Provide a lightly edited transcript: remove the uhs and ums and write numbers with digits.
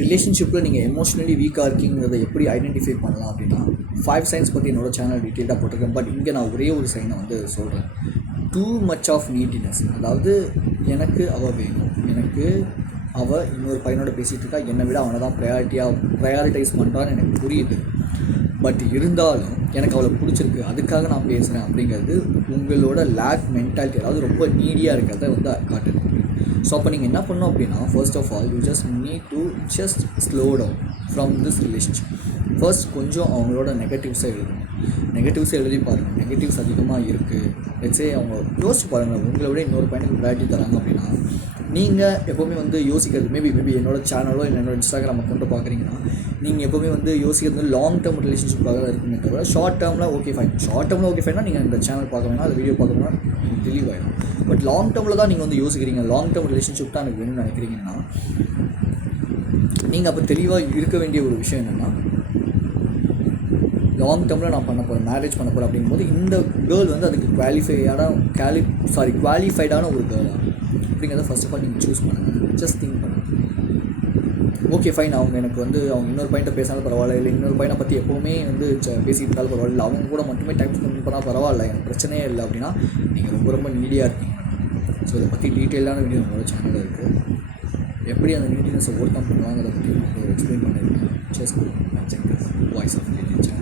ரிலேஷன்ஷிப்பில் நீங்கள் எமோஷ்னலி வீக்காக இருக்கீங்கிறத எப்படி ஐடென்டிஃபை பண்ணலாம் அப்படின்னா 5 சைன்ஸ் பற்றி என்னோடய சேனல் டீட்டெயிலாக போட்டிருக்கேன். பட் இங்கே நான் ஒரே ஒரு சைனை வந்து சொல்கிறேன். Too much of neediness. அதாவது எனக்கு அவள் வேணும், எனக்கு அவள் இன்னொரு பையனோட பேசிகிட்டு இருக்கா, என்னை விட அவனை தான் ப்ரையாரிட்டைஸ் பண்ணுறான்னு எனக்கு புரியுது. பட் இருந்தாலும் எனக்கு அவளை பிடிச்சிருக்கு, அதுக்காக நான் பேசுகிறேன் அப்படிங்கிறது உங்களோட லேக் மென்டாலிட்டி, அதாவது ரொம்ப நீடியாக இருக்கிறத வந்து காட்டுது. ஸோ அப்போ நீங்கள் என்ன பண்ணணும் அப்படின்னா, first of all you just need to just slow down from this relationship. First கொஞ்சம் அவங்களோட நெகட்டிவ்ஸை எழுதி பாருங்கள். நெகட்டிவ்ஸ் அதிகமாக இருக்குது, லெட்ஸே அவங்க யோசிச்சு பாருங்கள். உங்களை விட இன்னொரு பையனுக்கு ப்ரையாரிட்டி தராங்க அப்படின்னா நீங்கள் எப்போவுமே வந்து யோசிக்கிறது, மேபி என்னோடய சேனலோ இல்லை என்னோடய இன்ஸ்டாகிராம் அக்கௌண்ட்டை பார்க்குறீங்கன்னா நீங்கள் எப்போவுமே வந்து யோசிக்கிறது லாங் டேர்ம் ரிலேஷன்ஷிப்பாக தான் இருக்குமே தவிர ஷார்ட் டேர்மில் ஓகே ஃபைன்னா நீங்கள் இந்த சேனல் பார்க்க வேணாம், அந்த வீடியோ பார்க்க வேணாம், ரிலீவ் ஆகிடும். பட் லாங் டேர்மில் தான் நீங்கள் வந்து யோசிக்கிறீங்க, லாங் டேர்ம் ரிலேஷன்ஷிப் தான் எனக்கு வேணும்னு நினைக்கிறீங்கன்னா நீங்கள் அப்போ தெளிவாக இருக்க வேண்டிய ஒரு விஷயம் என்னென்னா, லாங் டேர்மில் நான் மேரேஜ் பண்ண போகிறேன் அப்படிங்கும்போது இந்த கேர்ள் வந்து அதுக்கு குவாலிஃபைடான ஒரு கேர்ளாக அப்படிங்கிறத ஃபர்ஸ்ட் ஆஃப் ஆல் நீங்கள் சூஸ் பண்ணுங்கள். ஜஸ்ட் திங்க் பண்ணுங்கள். ஓகே ஃபைன், அவங்க இன்னொரு பையன்ட்ட பேசினாலும் பரவாயில்ல, இல்லை இன்னொரு பையனை பற்றி எப்போவுமே வந்து பேசிட்டு இருந்தாலும் பரவாயில்ல, அவங்க கூட மட்டுமே டைம் ஸ்பெண்ட் பண்ணால் பரவாயில்ல, எனக்கு பிரச்சனையே இல்லை அப்படின்னா நீங்கள் ரொம்ப நீடியாக இருக்கீங்க. ஸோ இதை பற்றி டீட்டெயிலான வீடியோ நம்மளோட சேனலில் இருக்குது. எப்படி அந்த நீடினஸை ஓவர் கம் பண்ணுவாங்க அதை பற்றி எக்ஸ்பிளைன் பண்ணியிருக்கேன். Just voice of religion.